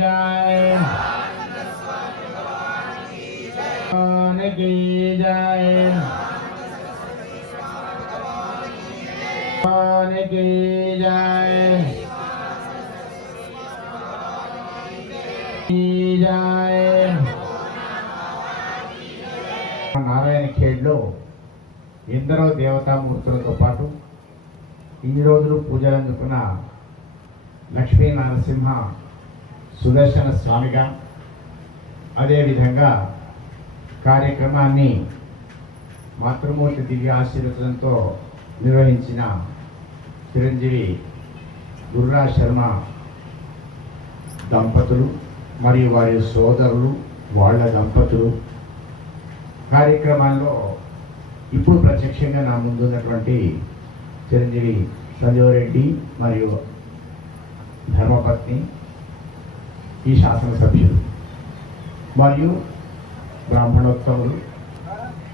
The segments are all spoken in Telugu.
जय भगवान की जय भगवान की जय నారాయణ ఖేడ్లో ఎందరో దేవతామూర్తులతో పాటు ఇన్ని రోజులు పూజలు అందుకున్న లక్ష్మీ నరసింహ సుదర్శన స్వామిగా అదేవిధంగా కార్యక్రమాన్ని మాతృమూర్తి దివ్య ఆశీర్వచనంతో నిర్వహించిన చిరంజీవి గుర్రా శర్మ దంపతులు మరియు వారి సోదరులు వాళ్ళ దంపతులు కార్యక్రమాల్లో ఇప్పుడు ప్రత్యక్షంగా నా ముందున్నటువంటి చిరంజీవి సంజీవ్ రెడ్డి మరియు ధర్మపత్ని ఈ శాసనసభ్యులు మరియు బ్రాహ్మణోత్తములు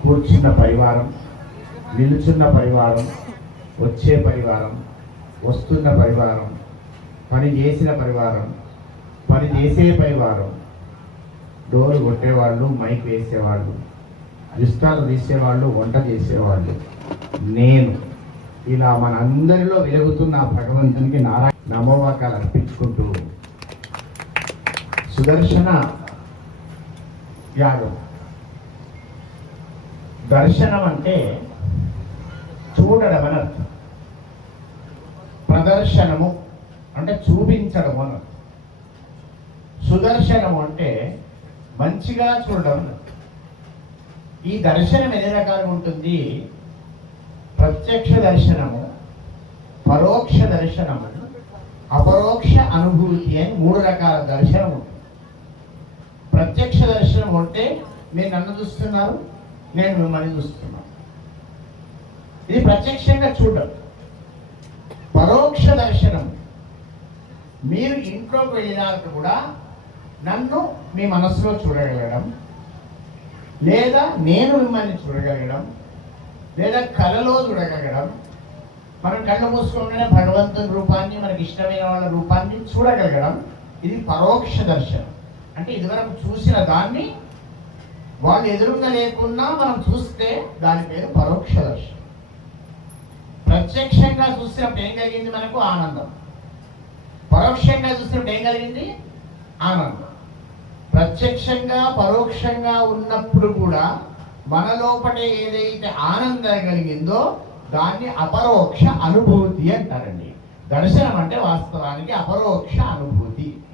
కూర్చున్న పరివారం, నిలుచున్న పరివారం, వచ్చే పరివారం, వస్తున్న పరివారం, పని చేసిన పరివారం, పని చేసే పరివారం, డోరు కొట్టేవాళ్ళు, మైక్ వేసేవాళ్ళు, విస్తాలు తీసేవాళ్ళు, వంట చేసేవాళ్ళు, నేను ఇలా మన అందరిలో వెలుగుతున్న భగవంతునికి నారాయణ నమోవాకాలు అర్పించుకుంటూ సుదర్శన యాగం. దర్శనం అంటే చూడడం అని అర్థం, ప్రదర్శనము అంటే చూపించడం అని అర్థం, సుదర్శనము అంటే మంచిగా చూడడం అని అర్థం. ఈ దర్శనం ఎన్ని రకాలుగా ఉంటుంది? ప్రత్యక్ష దర్శనము, పరోక్ష దర్శనము, అపరోక్ష అనుభూతి అని 3 రకాల దర్శనం ఉంటుంది. ప్రత్యక్ష దర్శనం అంటే మీరు నన్ను చూస్తున్నారు, నేను మిమ్మల్ని చూస్తున్నాను, ఇది ప్రత్యక్షంగా చూడడం. పరోక్ష దర్శనం, మీరు ఇంట్లోకి వెళ్ళినాక కూడా నన్ను మీ మనసులో చూడగలగడం, లేదా నేను మిమ్మల్ని చూడగలగడం, లేదా కళలో చూడగలగడం. మనం కళ్ళు మూసుకోగానే భగవంతుని రూపాన్ని, మనకి ఇష్టమైన వాళ్ళ రూపాన్ని చూడగలగడం, ఇది పరోక్ష దర్శనం. అంటే ఇదివరకు చూసిన దాన్ని వాళ్ళు ఎదురుగా లేకున్నా మనం చూస్తే దాని పేరు పరోక్ష దర్శనం. ప్రత్యక్షంగా చూసినప్పుడు ఏం కలిగింది? మనకు ఆనందం. పరోక్షంగా చూసినప్పుడు ఏం కలిగింది? ఆనందం. ప్రత్యక్షంగా పరోక్షంగా ఉన్నప్పుడు కూడా మన లోపల ఏదైతే ఆనందం కలిగిందో దాన్ని అపరోక్ష అనుభూతి అంటారండి. దర్శనం అంటే వాస్తవానికి అపరోక్ష అనుభూతి.